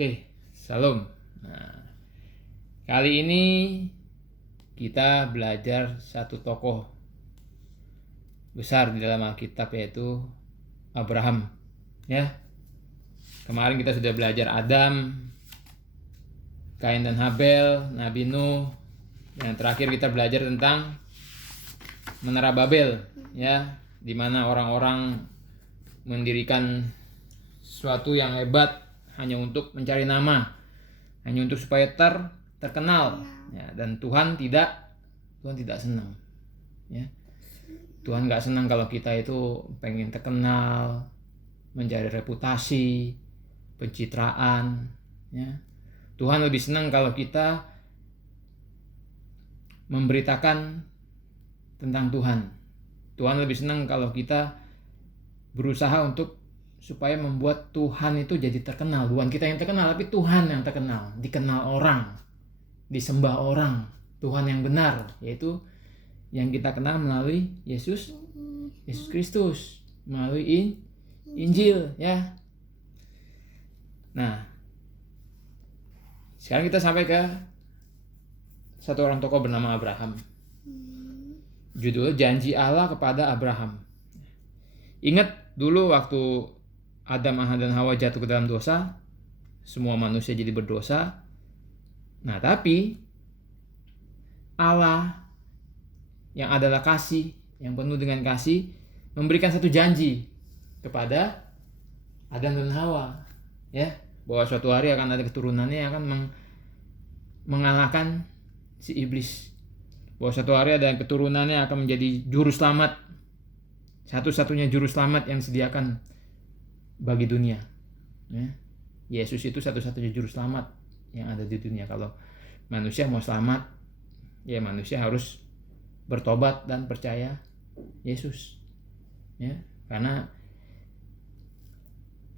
Oke, Salam. Nah, kali ini kita belajar satu tokoh besar di dalam Alkitab, yaitu Abraham. Ya, kemarin kita sudah belajar Adam, Kain dan Habel, Nabi Nuh. Yang terakhir kita belajar tentang Menara Babel, ya, di mana orang-orang mendirikan sesuatu yang hebat hanya untuk mencari nama, hanya untuk supaya terkenal, ya, dan Tuhan tidak senang, ya. Tuhan nggak senang kalau kita itu pengen terkenal, mencari reputasi, pencitraan, ya. Tuhan lebih senang kalau kita memberitakan tentang Tuhan. Tuhan lebih senang kalau kita berusaha untuk supaya membuat Tuhan itu jadi terkenal. Bukan kita yang terkenal, tapi Tuhan yang terkenal, dikenal orang, disembah orang. Tuhan yang benar, yaitu yang kita kenal melalui Yesus Kristus, melalui Injil, ya. Nah, sekarang kita sampai ke satu orang tokoh bernama Abraham. Judul Janji Allah kepada Abraham. Ingat dulu waktu Adam dan Hawa jatuh ke dalam dosa, semua manusia jadi berdosa. Nah, tapi Allah yang adalah kasih, yang penuh dengan kasih, memberikan satu janji kepada Adam dan Hawa, ya, bahwa suatu hari akan ada keturunannya yang akan mengalahkan si iblis. Bahwa suatu hari ada keturunannya akan menjadi juru selamat, satu-satunya juru selamat yang disediakan bagi dunia, ya. Yesus itu satu-satunya juru selamat yang ada di dunia. Kalau manusia mau selamat, ya manusia harus bertobat dan percaya Yesus, ya. Karena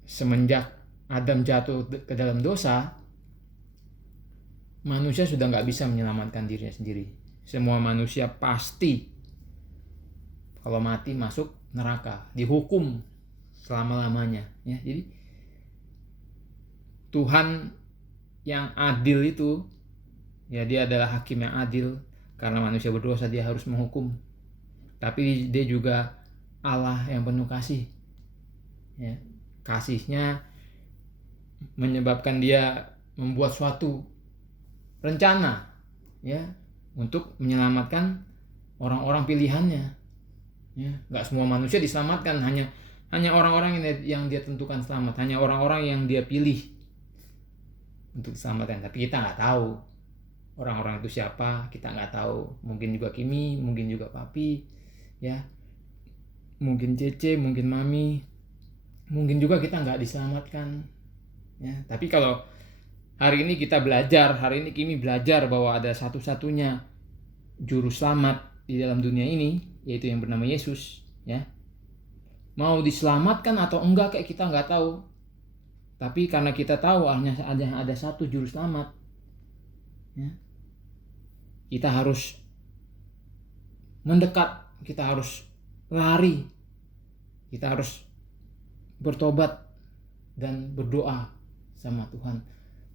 semenjak Adam jatuh ke dalam dosa, manusia sudah nggak bisa menyelamatkan dirinya sendiri. Semua manusia pasti kalau mati masuk neraka, dihukum selama-lamanya, ya. Jadi Tuhan yang adil itu, ya, dia adalah hakim yang adil. Karena manusia berdosa, dia harus menghukum. Tapi dia juga Allah yang penuh kasih, ya. Kasihnya menyebabkan dia membuat suatu rencana, ya, untuk menyelamatkan orang-orang pilihannya, ya. Nggak semua manusia diselamatkan, hanya orang-orang yang dia tentukan selamat, hanya orang-orang yang dia pilih untuk diselamatkan. Tapi kita nggak tahu orang-orang itu siapa, kita nggak tahu. Mungkin juga Kimi, mungkin juga Papi, ya, mungkin Cece, mungkin Mami, mungkin juga kita nggak diselamatkan, ya. Tapi kalau hari ini kita belajar, hari ini Kimi belajar bahwa ada satu-satunya juru selamat di dalam dunia ini, yaitu yang bernama Yesus, ya. Mau diselamatkan atau enggak kayak kita nggak tahu. Tapi karena kita tahu hanya ada satu juru selamat, ya, kita harus mendekat, kita harus lari, kita harus bertobat dan berdoa sama Tuhan.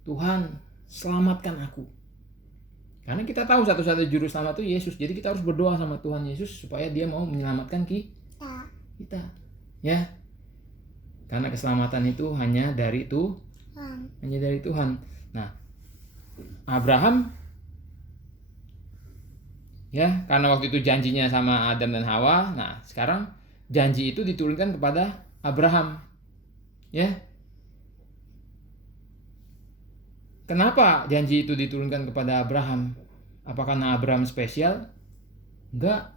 Tuhan, selamatkan aku. Karena kita tahu satu-satunya juru selamat itu Yesus. Jadi kita harus berdoa sama Tuhan Yesus supaya dia mau menyelamatkan kita, ya. Karena keselamatan itu hanya dari Tuhan. Nah, Abraham, ya, karena waktu itu janjinya sama Adam dan Hawa. Nah, sekarang janji itu diturunkan kepada Abraham, ya. Kenapa janji itu diturunkan kepada Abraham? Apa karena Abraham spesial? Enggak.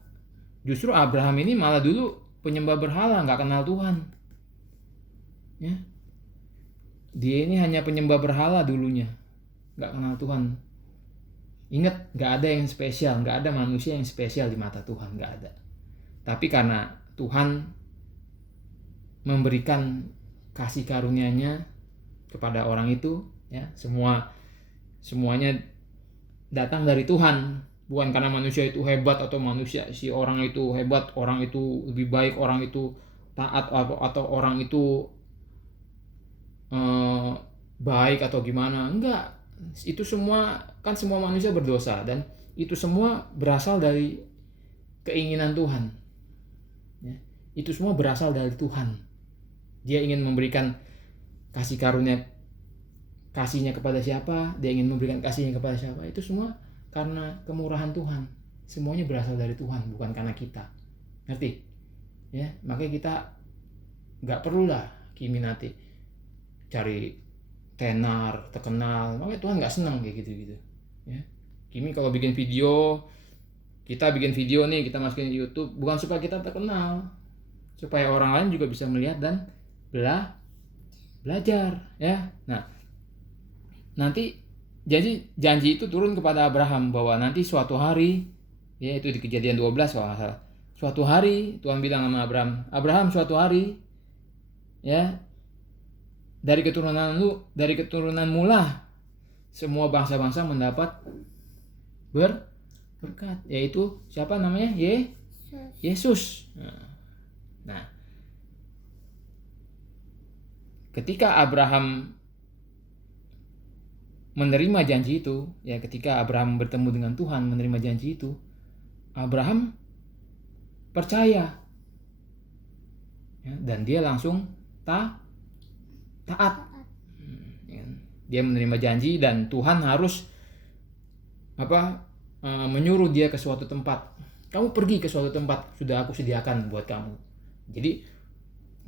Justru Abraham ini malah dulu penyembah berhala, nggak kenal Tuhan, ya. Dia ini hanya penyembah berhala dulunya, nggak kenal Tuhan. Ingat, nggak ada yang spesial, nggak ada manusia yang spesial di mata Tuhan, nggak ada. Tapi karena Tuhan memberikan kasih karunia-Nya kepada orang itu, ya, semuanya datang dari Tuhan, bukan karena manusia itu hebat atau si orang itu hebat, orang itu lebih baik, orang itu taat, atau orang itu baik atau gimana. Enggak. Itu semua kan semua manusia berdosa dan itu semua berasal dari keinginan Tuhan. Ya. Itu semua berasal dari Tuhan. Dia ingin memberikan kasih karunia kasihnya kepada siapa, dia ingin memberikan kasihnya kepada siapa. Itu semua karena kemurahan Tuhan. Semuanya berasal dari Tuhan, bukan karena kita. Ngerti? Ya, makanya kita nggak perlulah Kiminati cari tenar, terkenal. Makanya Tuhan nggak senang kayak gitu-gitu. Ya. Kimi kalau bikin video, kita bikin video nih, kita masukin di YouTube, bukan supaya kita terkenal, supaya orang lain juga bisa melihat dan belajar. Ya, nah nanti janji itu turun kepada Abraham bahwa nanti suatu hari, ya itu di Kejadian 12 kalau nggak salah. Suatu hari Tuhan bilang sama Abraham, Abraham suatu hari, ya dari keturunanmu lah semua bangsa-bangsa mendapat berkat, yaitu siapa namanya? Yesus. Nah, ketika Abraham menerima janji itu, ya ketika Abraham bertemu dengan Tuhan menerima janji itu, Abraham percaya, ya, dan dia langsung taat. Dia menerima janji dan Tuhan harus menyuruh dia ke suatu tempat. Kamu pergi ke suatu tempat, sudah aku sediakan buat kamu. Jadi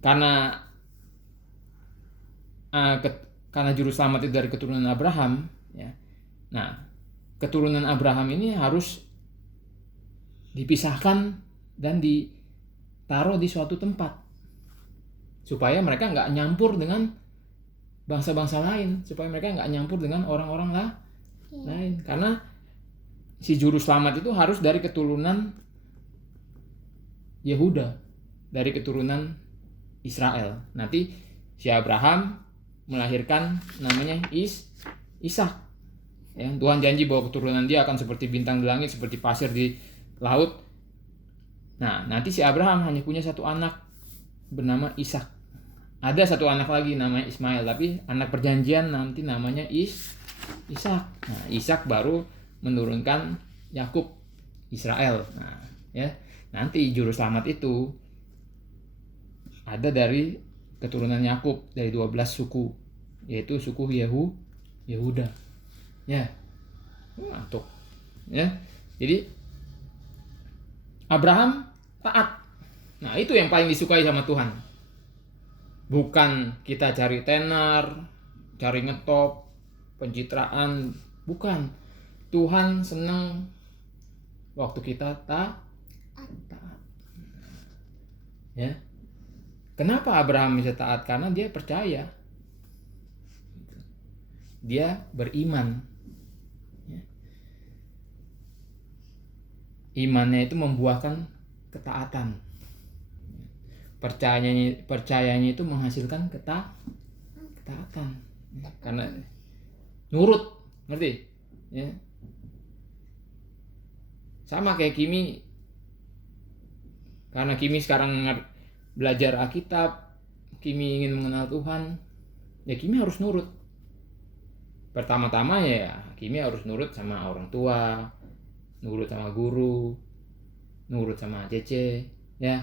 karena juru selamat itu dari keturunan Abraham, ya. Nah, keturunan Abraham ini harus dipisahkan dan ditaruh di suatu tempat supaya mereka nggak nyampur dengan bangsa-bangsa lain, supaya mereka nggak nyampur dengan orang-orang lain. Karena si juru selamat itu harus dari keturunan Yehuda, dari keturunan Israel. Nanti si Abraham melahirkan namanya Ishak. Ya, Tuhan janji bahwa keturunan dia akan seperti bintang di langit, seperti pasir di laut. Nah, nanti si Abraham hanya punya satu anak bernama Ishak. Ada satu anak lagi namanya Ismail, tapi anak perjanjian nanti namanya Ishak. Nah, Ishak baru menurunkan Yakub, Israel. Nah, ya. Nanti juru selamat itu ada dari keturunan Yakub, dari 12 suku, yaitu suku Yehuda. Ya. Mantuk. Ya. Jadi Abraham taat. Nah, itu yang paling disukai sama Tuhan. Bukan kita cari tenar, cari ngetop, pencitraan, bukan. Tuhan senang waktu kita taat. Ya. Kenapa Abraham bisa taat? Karena dia percaya. Dia beriman. Ya. Imannya itu membuahkan ketaatan. Percayanya itu menghasilkan ketaatan. Karena nurut, ngerti? Ya. Sama kayak Kimi. Karena Kimi sekarang belajar Alkitab, Kimi ingin mengenal Tuhan, ya Kimi harus nurut. Pertama-tama ya Kimi harus nurut sama orang tua, nurut sama guru, nurut sama Cece, ya.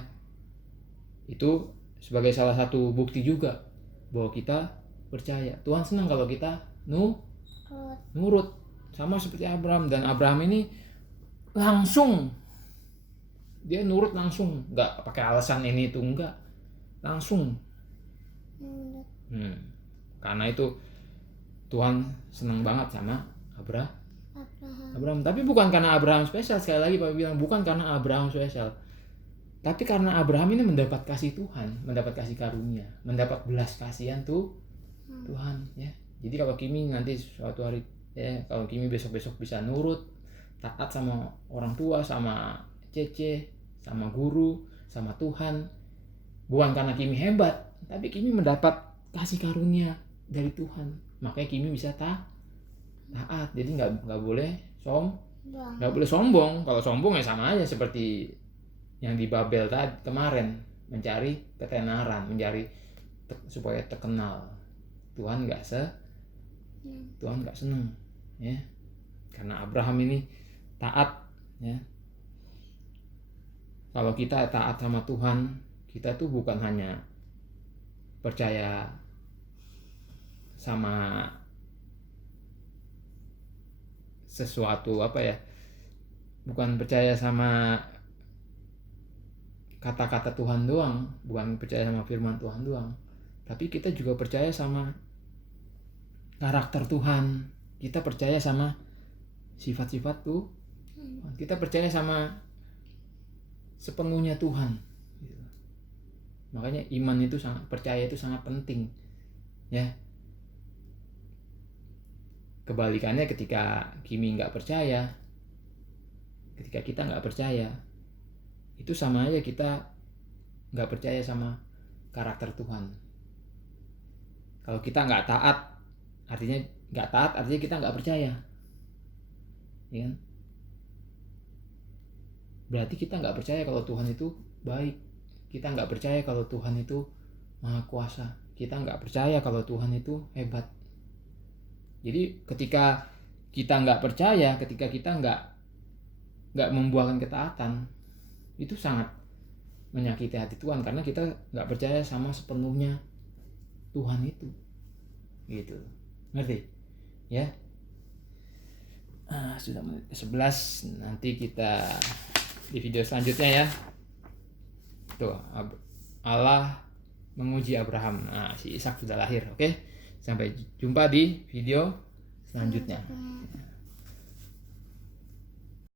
Itu sebagai salah satu bukti juga bahwa kita percaya. Tuhan senang kalau kita nurut. Sama seperti Abraham. Dan Abraham ini langsung, dia nurut langsung, nggak pakai alasan ini itu, enggak, langsung. Karena itu Tuhan senang banget sama Abraham. Tapi bukan karena Abraham spesial. Sekali lagi Pak bilang, bukan karena Abraham spesial, tapi karena Abraham ini mendapat kasih Tuhan, mendapat kasih karunia, mendapat belas kasihan Tuhan, ya. Jadi kalau Kimi nanti suatu hari, ya, kalau Kimi besok-besok bisa nurut, taat sama orang tua, sama Cece, sama guru, sama Tuhan, bukan karena Kimi hebat, tapi Kimi mendapat kasih karunia dari Tuhan. Makanya Kimi bisa taat. Jadi nggak boleh sombong. Kalau sombong ya sama aja seperti yang di Babel tadi kemarin, mencari ketenaran, mencari supaya terkenal. Tuhan nggak Tuhan nggak senang, ya, karena Abraham ini taat, ya. Kalau kita taat sama Tuhan, kita tuh bukan hanya percaya sama sesuatu bukan percaya sama kata-kata Tuhan doang, bukan percaya sama firman Tuhan doang, tapi kita juga percaya sama karakter Tuhan. Kita percaya sama sifat-sifat tuh. Kita percaya sama sepenuhnya Tuhan. Makanya iman itu percaya itu sangat penting, ya. Kebalikannya ketika Kimi nggak percaya, ketika kita nggak percaya, itu sama aja kita nggak percaya sama karakter Tuhan. Kalau kita nggak taat, artinya kita nggak percaya, ya kan? Berarti kita nggak percaya kalau Tuhan itu baik. Kita nggak percaya kalau Tuhan itu maha kuasa. Kita nggak percaya kalau Tuhan itu hebat. Jadi ketika kita nggak percaya, ketika kita nggak membuahkan ketaatan, itu sangat menyakiti hati Tuhan, karena kita nggak percaya sama sepenuhnya Tuhan itu, gitu. Ngerti? Ya. Sudah menit ke-11. Nanti kita di video selanjutnya, ya. Tuh, Allah menguji Abraham. Si Ishak sudah lahir. Oke. Sampai jumpa di video selanjutnya.